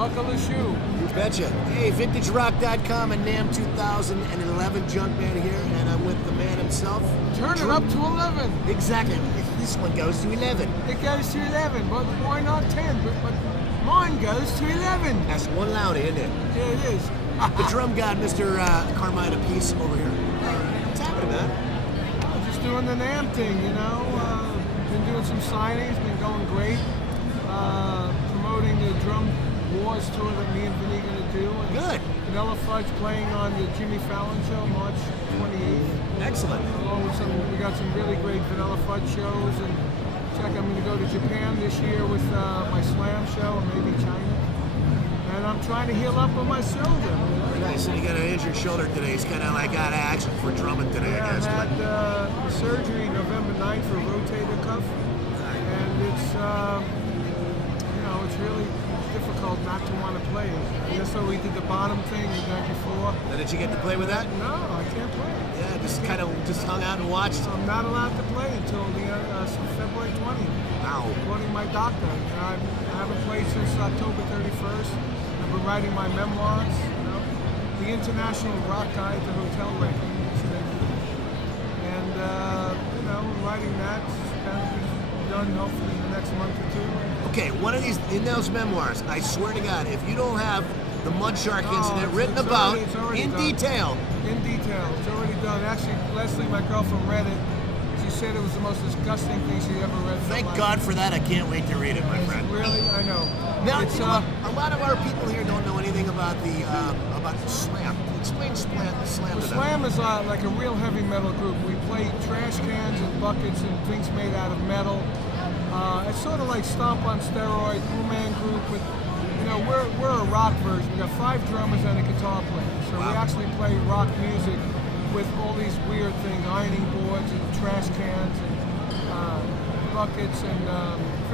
Buckle the shoe. You betcha. Hey, VintageRock.com and NAMM 2011 junk band here, and I'm with the man himself. Turn it up to 11. Exactly. This one goes to 11. It goes to 11, but why not 10? But mine goes to 11. That's one louder, isn't it? Yeah, it is. The drum god, Mr. Carmine Appice over here. What's happening, man? Just doing the NAMM thing, you know. Been doing some signings, been going great. Promoting the Drum Wars tour that me and Vinny are going to do. And Good. Vanilla Fudge playing on the Jimmy Fallon show, March 28th. Excellent. Along with we got some really great Vanilla Fudge shows. And I'm going to go to Japan this year with my Slam show, and maybe China. And I'm trying to heal up on my shoulder. Nice. So you got an injured shoulder today. He's kind of like out of action for drumming today, yeah, I guess. I had surgery November 9th for rotator cuff. And it's, you know, it's really difficult not to want to play. And that's why we did the bottom thing the night before. Now, did you get to play with that? No, I can't play. Yeah, just kind of just hung out and watched. I'm not allowed to play until February 20th. Wow. According to my doctor. I haven't played since October 31st. I've been writing my memoirs. You know, the International Rock Guide to Hotel Ranking. And you know, writing that. Done hopefully in the next month or two. Okay, one of these, in those memoirs, I swear to God, if you don't have the Mud Shark incident written about in detail. In detail, it's already done. Actually, Leslie, my girlfriend, read it. She said it was the most disgusting thing she ever read. Thank God for that. I can't wait to read it, my friend. Really, I know. Now, you know, a lot of our people here don't know anything about the Slam. Explain Slam to them. Slam is like a real heavy metal group. We play trash cans and buckets and things made out of metal. It's sort of like Stomp on steroids, Blue Man Group. With, you know, we're a rock version. We got 5 drummers and a guitar player. So we actually play rock music with all these weird things, ironing boards and trash cans and buckets and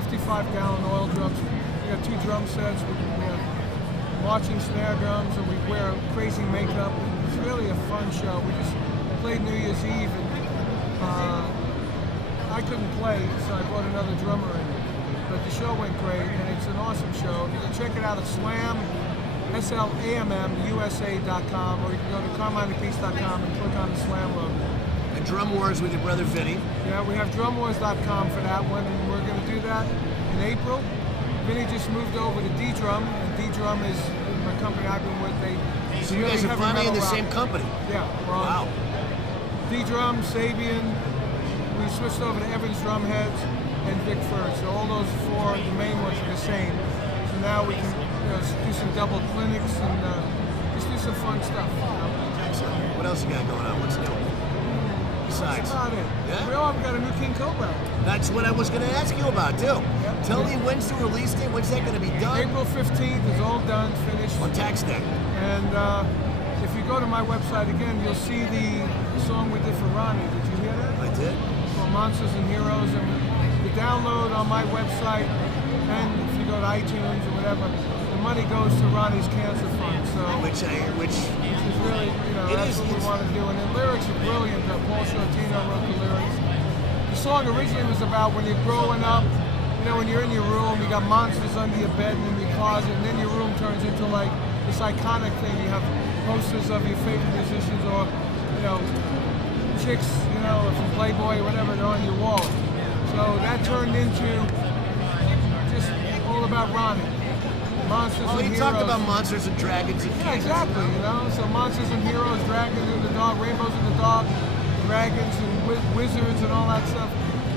55-gallon oil drums. We got 2 drum sets. We have marching snare drums, and we wear crazy makeup. It's really a fun show. We just played New Year's Eve, and I couldn't play, so I brought another drummer in. But the show went great, and it's an awesome show. You can check it out at Slam, SLAMMUSA.com, or you can go to CarmineAppice.com and click on the Slam logo. And Drum Wars with your brother Vinny. Yeah, we have drumwars.com for that one, and we're going to do that in April. Vinny just moved over to D-Drum, and D-Drum is my company I've been with. So you guys are finally in the same company? Yeah. Wow. D-Drum, Sabian, we switched over to Evans Drumheads, and Vic Firth. So all those 4, the main ones are the same. So now we can do some double clinics and just do some fun stuff. Excellent. What else you got going on? What's new? Besides? That's about it. Yeah? We all got a new King Cobra. That's what I was going to ask you about, too. Yep. Tell me when's the release date? When's that going to be done? April 15th is all done, finished. On tax day. And if you go to my website again, you'll see the song we did for Ronnie. Did you hear that? I did. Called Monsters and Heroes. And the download on my website, and if you go to iTunes or whatever, the money goes to Ronnie's Cancer Fund. So which is really, you know, that's what we want to do. And the lyrics are brilliant. Paul Shortino wrote the lyrics. The song originally was about when you're growing up, you know, when you're in your room, you got monsters under your bed and in your closet, and then your room turns into like this iconic thing. You have posters of your favorite musicians, or, you know, chicks, you know, from Playboy or whatever, they're on your wall. So that turned into just all about Ronnie. Monsters and Heroes. Talked about monsters and dragons and yeah, exactly, you know. So Monsters and Heroes, dragons in the dark, rainbows in the dark, dragons and wizards and all that stuff.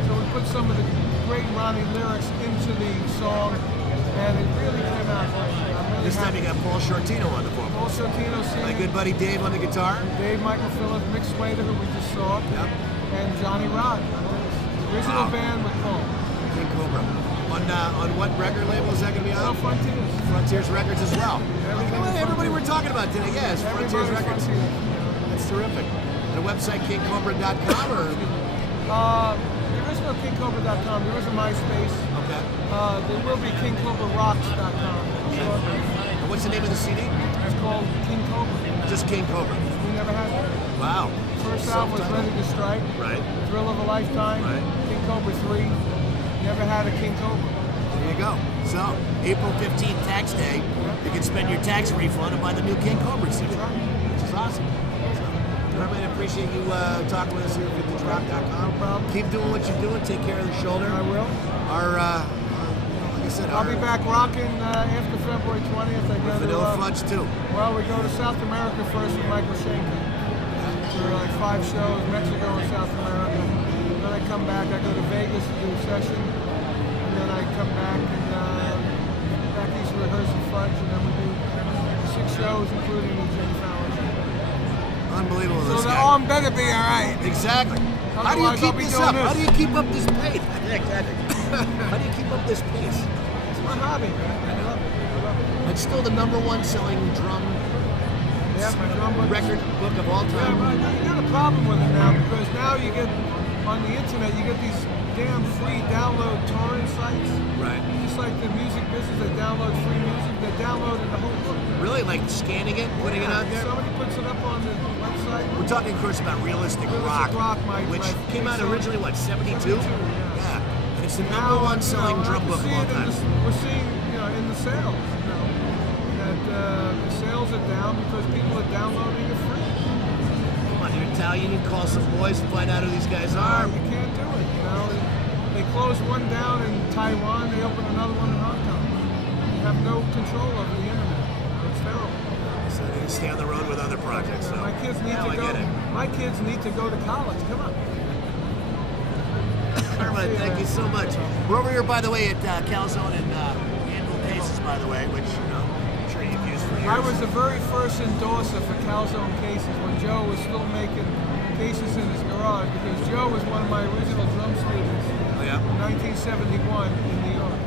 So we put some of the great Ronnie lyrics into the song, and it really came out great. Really this time you got Paul Shortino on the phone. Paul Shortino singing. My good buddy Dave on the guitar. Dave Michael Phillips, Mick Swader, who we just saw. Yep. And Johnny Rod. Original band with Paul. King Cobra. On what record label is that going to be on? Frontiers. Frontiers Records as well. Everybody we're talking about today, yes, Frontiers Records. That's terrific. The website KingCobra.com or? There is no KingCobra.com. There is a MySpace. Okay. There will be KingCobraRocks.com. And what's the name of the CD? It's called King Cobra. Just King Cobra. We never had that. Wow. First album was Ready to Strike. Right. Thrill of a Lifetime. Right. King Cobra 3. Never had a King Cobra. There you go. So, April 15th, tax day, you can spend your tax refund and buy the new King Cobra suit, which is awesome. So, Carmine, I appreciate you talking with us here at VintageRock.com. No problem. Keep doing what you're doing. Take care of the shoulder. I will. Like I said, I'll be back rocking after February 20th. I go Vanilla to Fudge too. Well, we go to South America first with Michael Schenker. For like 5 shows, Mexico and South America. Then I come back. I go to Vegas to do a session, and then I come back and back east to rehearse the Fudge, and then we do 6 shows, including the Jimmy Fallon show. Unbelievable. So This the guy. arm better be all right. Exactly. How do you Otherwise, I'll keep be this doing up? this. How do you keep up this pace? Exactly. How do you keep up this pace? It's my hobby, man. I love it. I love it. It's still the #1 selling drum Yeah, my drum book. record book of all Yeah, time. but you got a problem with it now because now you get on the internet, you get these damn free download torrent sites. Right. Just like the music business, they download free music. They downloaded the whole book. Really? Like scanning it, putting it out there? Somebody puts it up on the website. We're talking, of course, about Realistic Rock, which came out originally, what, 72? 72, Yeah. And it's the Now, #1 selling drum book of all time. We're seeing, in the sales, that the sales are down because people are downloading it free. Come on, you're Italian, you call some boys and find out who these guys are. You can't do it, They closed one down in Taiwan, they opened another one in Hong Kong. You have no control over the internet. It's terrible. So they stay on the road with other projects. So. My kids need to I go. get it. My kids need to go to college. Come on. Carmine, thank you so much. We're over here, by the way, at Calzone and Anvil Cases, by the way, which I'm sure you've used for years. I was the very first endorser for Calzone cases when Joe was still making cases in his garage because Joe was one of my original drum students in 1971 in New York.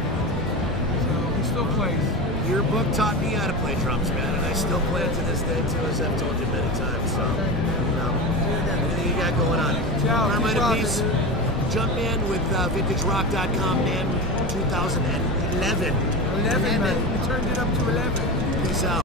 So he still plays. Your book taught me how to play drums, man, and I still play it to this day, too, as I've told you many times. So, anything you got going on? Ciao. Carmine Appice, Jumpman with VintageRock.com, NAMM 2011. 11, man. You turned it up to 11. Peace out.